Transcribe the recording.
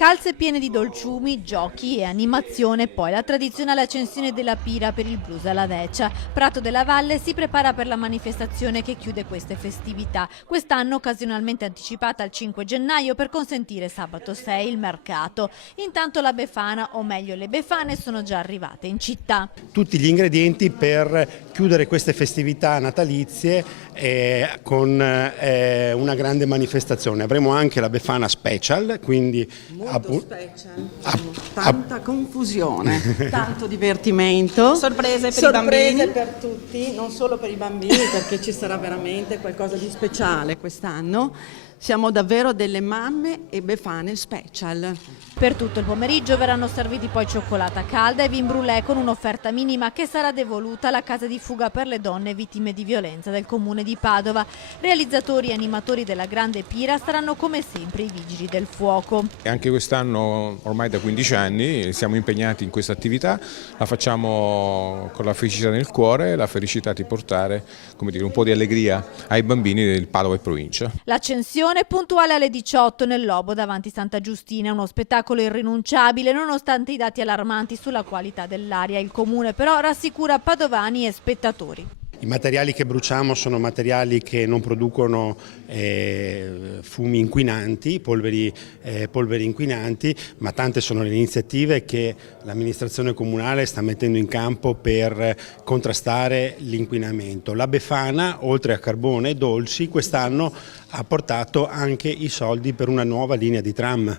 Calze piene di dolciumi, giochi e animazione, poi la tradizionale accensione della pira per il blues alla Veccia. Prato della Valle si prepara per la manifestazione che chiude queste festività, quest'anno occasionalmente anticipata al 5 gennaio per consentire sabato 6 il mercato. Intanto la Befana, o meglio le Befane, sono già arrivate in città. Tutti gli ingredienti per chiudere queste festività natalizie con una grande manifestazione. Avremo anche la Befana Special, quindi molto special, tanta confusione, tanto divertimento, sorprese per i bambini, per tutti, non solo per i bambini, perché ci sarà veramente qualcosa di speciale quest'anno. Siamo davvero delle mamme e Befane special. Per tutto il pomeriggio verranno serviti poi cioccolata calda e vin brulè con un'offerta minima che sarà devoluta alla casa di fuga per le donne vittime di violenza del comune di Padova. Realizzatori e animatori della grande pira saranno come sempre i vigili del fuoco. E anche quest'anno, ormai da 15 anni, siamo impegnati in questa attività, la facciamo con la felicità nel cuore, la felicità di portare, come dire, un po' di allegria ai bambini del Padova e provincia. L'accensione puntuale alle 18 nel Lobo davanti Santa Giustina, uno spettacolo irrinunciabile nonostante i dati allarmanti sulla qualità dell'aria. Il comune però rassicura padovani e spettatori. I materiali che bruciamo sono materiali che non producono fumi inquinanti, polveri inquinanti, ma tante sono le iniziative che l'amministrazione comunale sta mettendo in campo per contrastare l'inquinamento. La Befana, oltre a carbone e dolci, quest'anno ha portato anche i soldi per una nuova linea di tram.